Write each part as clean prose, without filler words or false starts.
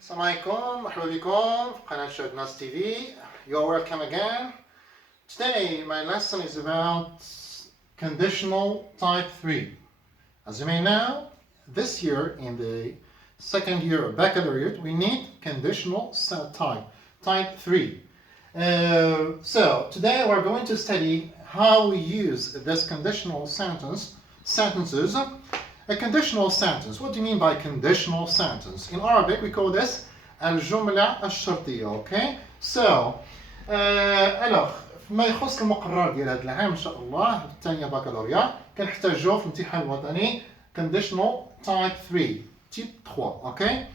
السلام عليكم مرحبا بكم في قناة ChadNass TV. You are welcome again. Today my lesson is about conditional type 3. As you may know, this year in the second year of baccalaureate we need conditional type 3. So today we're going to study how we use this conditional sentences. A conditional sentence. What do you mean by conditional sentence? In Arabic we call this الجملة الشرطية. Okay? So, alors فيما يخص المقرر ديال هذا العام إن شاء الله في الثانية بكالوريا كنحتاجوه في الامتحان الوطني conditional type 3 type 3. Okay?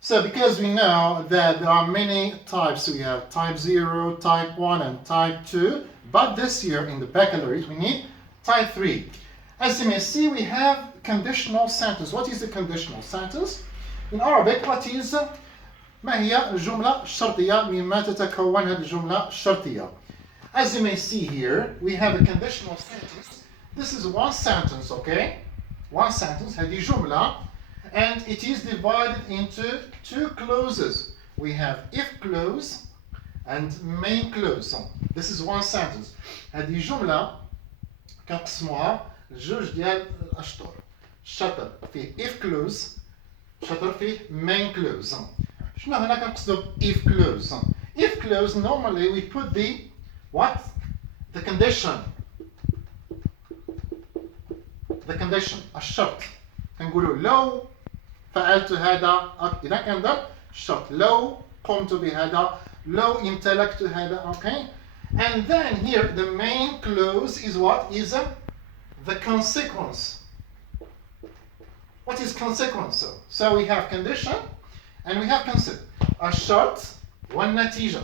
So because we know that there are many types, we have type 0, type 1 and type 2, but this year in the baccalaureate we need type 3. As you may see, we have conditional sentence. What is a conditional sentence? In Arabic, what is ما هي الجملة الشرطية؟ مما تتكون هذه الجملة الشرطية. As you may see here, we have a conditional sentence. This is one sentence, okay? One sentence, هذه جملة, and it is divided into two clauses. We have if clause and main clause. This is one sentence. هذه جملة كنقسموها جوج ديال الاشطر. الشطر فيه if clause، الشطر فيه main clause. شنو هنا كنقصدو if clause؟ If clause normally we put the what? The condition. The condition الشرط. كنقولوا لو فعلت هذا إذا كان ذا الشرط. لو قمت بهذا، لو امتلكت هذا. Okay? And then here the main clause is what? Is the consequence. What is consequence? So we have condition and we have consequence. الشرط والنتيجة.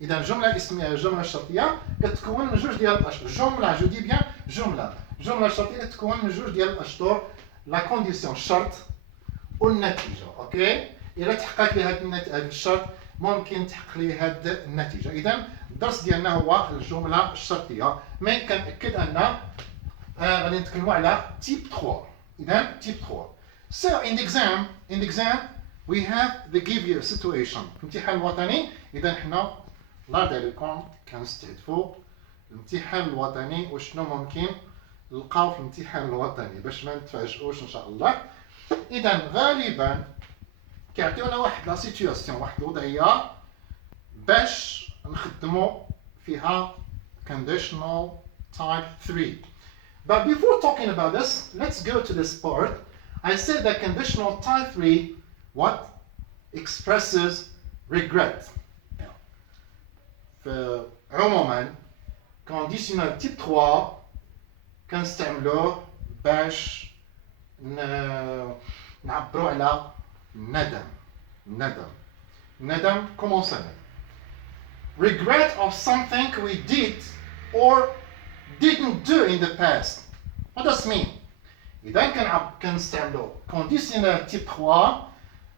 إذا الجملة اسمها الجملة الشرطية كتكون من جوج ديال الأشطر. جملة جو دي بيان جملة. الجملة الشرطية كتكون من جوج ديال الأشطر. لا كونديسيون الشرط والنتيجة. أوكي؟ إذا تحقق لي هذا الشرط ممكن تحقق لي هذه النتيجة. إذا الدرس ديالنا هو الجملة الشرطية. مي كنأكد أن غادي نتكلموا على type 3. إذا type 3. So in the exam we have the given situation. في الامتحان الوطني إذا حنا الله يرضي عليكم كنستهدفوا الامتحان الوطني وشنو ممكن نلقاو في الامتحان الوطني باش ما نتفاجئوش إن شاء الله. إذا غالبا كيعطيونا واحد لا سيتوياسيون، واحد الوضعية باش نخدموا فيها conditional type 3. But before talking about this, let's go to this part. I said that conditional type 3 what? Expresses regret. عموما conditional type 3 كنستعملوه باش نعبروا على ندم. Comment ça? Regret of something we did or didn't do in the past. What does it mean? إذا كنستعملوا conditional type 3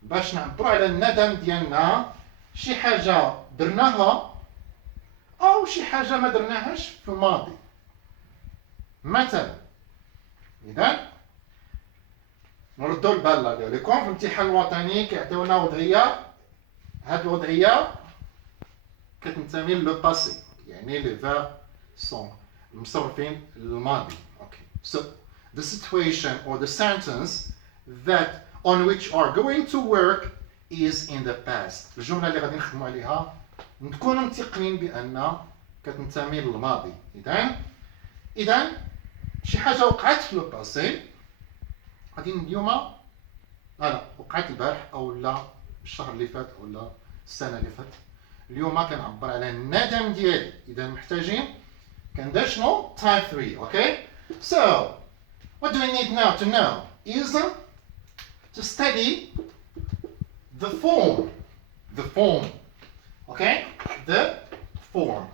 باش نعبروا على الندم ديالنا شي حاجة درناها أو شي حاجة ما درناهاش في الماضي. مثلا إذا نردوا البال ديالكم في الامتحان الوطني كيعطيونا وضعية. هاد الوضعية كتنتمي لو باسي، يعني لي فيرب سون مصرفين للماضي. Okay. So the situation or the sentence that on which are going to work is in the past. الجملة اللي غادي نخدموا عليها نكونوا متيقنين بأن كتنتمي للماضي. إذا شي حاجة وقعت في لو باسي غادي اليوم وقعت البارح أو لا الشهر اللي فات أو لا السنة اللي فات. اليوم كنعبر على الندم ديالي. إذا محتاجين conditional type 3. Okay? So, what do we need now to know is to study the form. Okay? The form.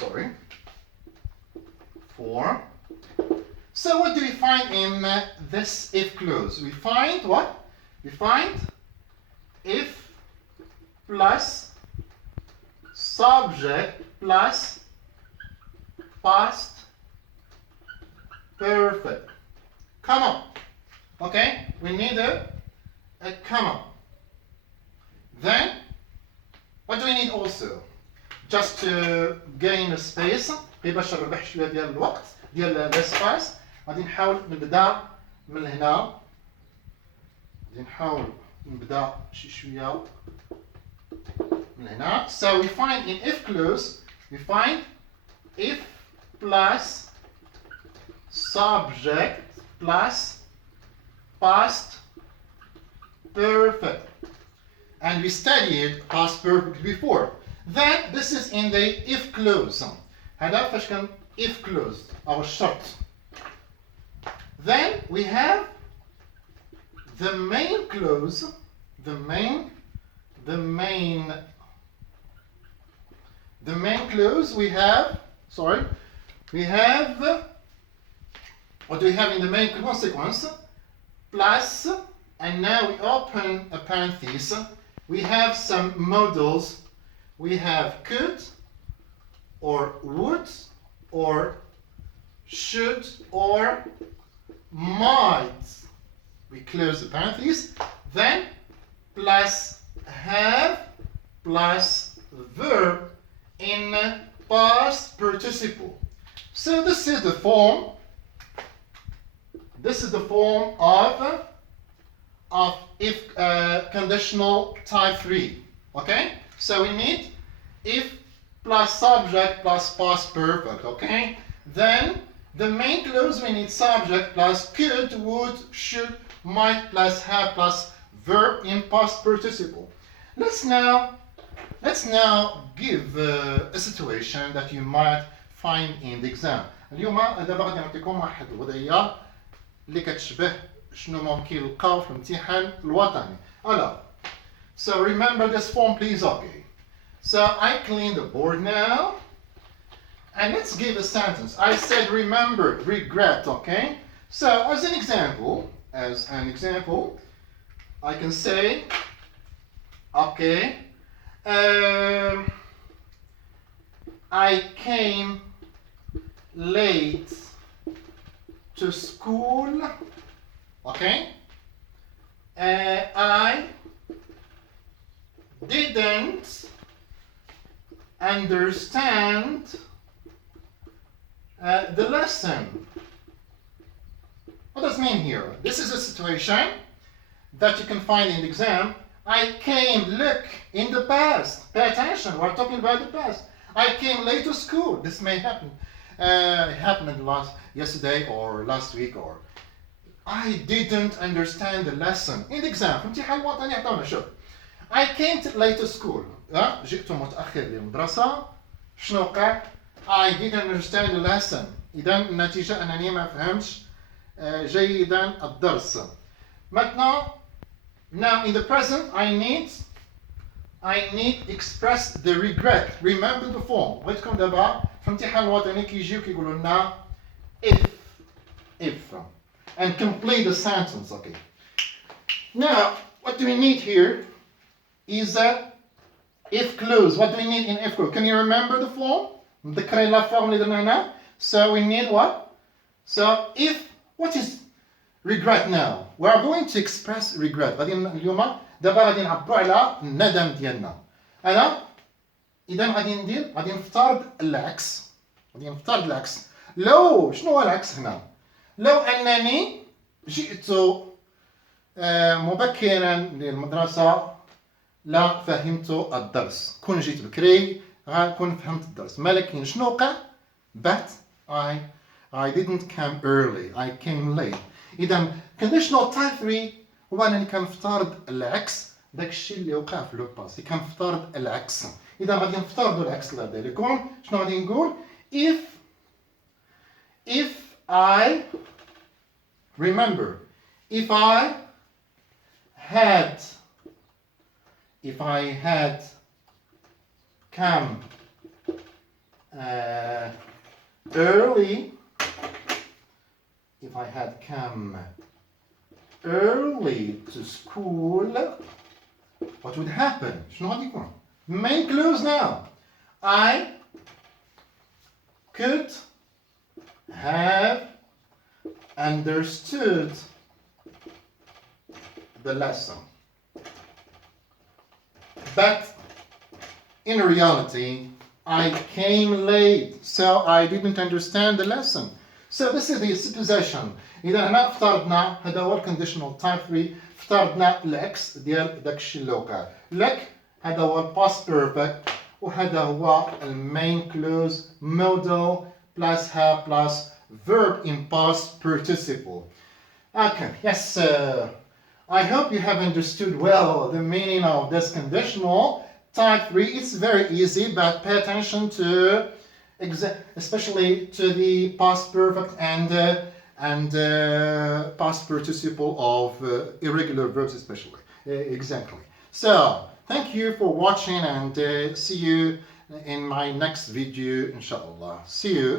Sorry. Form. So what do we find in this if clause? We find what? We find if plus subject plus past perfect. Comma. Okay? We need a comma. Then, what do we need also? Just to gain a space. باش نربح شويه ديال الوقت ديال الاسباس. غادي نحاول نبدا من هنا. غادي نحاول نبدا شي شويه من هنا. So we find in if clause, we find if plus subject plus past perfect. And we studied past perfect before. Then this is in the if clause. هذا فاش كان if clause أو الشرط. Then we have the main clause, the main clause we have, what do we have in the main consequence? Plus, and now we open a parenthesis, we have some modals. We have could, or would, or should, or might. We close the parenthesis. Then plus have plus verb in past participle. So this is the form. This is the form of if conditional type 3. Okay? So we need if plus subject plus past perfect. Okay? Then the main clause we need subject plus could, would, should, might plus have plus verb in past participle. Let's now give a situation that you might find in the exam. اليوم دابا غادي نعطيكم واحد الوضعيه اللي كتشبه شنو ممكن نلقاو في الامتحان الوطني. Alors, so remember this form please. Okay. So I clean the board now. And let's give a sentence. I said remember, regret, okay? So as an example, I can say, okay, I came late to school, okay? I didn't understand the lesson. What does it mean here? This is a situation that you can find in the exam. I came, look, in the past. Pay attention, we're talking about the past. I came late to school. This may happen. It happened yesterday or last week, or I didn't understand the lesson. In the exam, في امتحان الوطني عطاونا شوف. I came late to school. جئت متأخر للمدرسة. شنو وقع؟ I didn't understand the lesson. إذا النتيجة أنني ما فهمتش جيدا الدرس. Maintenant, now in the present, I need express the regret. Remember the form. بغيتكم دابا في الامتحان الوطني كيجيو كيقولوا لنا if and complete the sentence. Okay. Now, what do we need here is if clause. What do we need in if clause? Can you remember the form? متذكرين لا فورم اللي درنا هنا؟ So we need what? So if, what is regret now? We are going to express regret. غادي اليوم دابا غادي نعبروا على الندم ديالنا. إذا غادي نفترض العكس. لو شنو هو العكس هنا؟ لو أنني جئت مبكرا للمدرسة لا فهمت الدرس. كون جيت بكري غنكون فهمت الدرس. ولكن شنو وقع؟ But I didn't come early. I came late. إذا conditional type 3 هو أنني كنفترض العكس داك الشيء اللي وقع في لو باسي. كنفترض العكس. إذا غادي نفترضوا العكس الله يرضي عليكم. شنو غادي نقول؟ If I remember, if I had come early, if I had come early to school, what would happen? شنو غادي يكون؟ Main clues now. I could have understood the lesson. but in reality, I came late, so I didn't understand the lesson. So this is the supposition. إذا هنا افترضنا هذا هو conditional type 3 افترضنا العكس ديال داكشي اللي كان. لك هذا هو past perfect وهذا هو main clause modal plus have plus verb in past participle. Okay, yes, I hope you have understood well the meaning of this conditional type 3. It's very easy, but pay attention to especially to the past perfect and past participle of irregular verbs, especially. Exactly. So, thank you for watching and see you in my next video, inshallah. See you.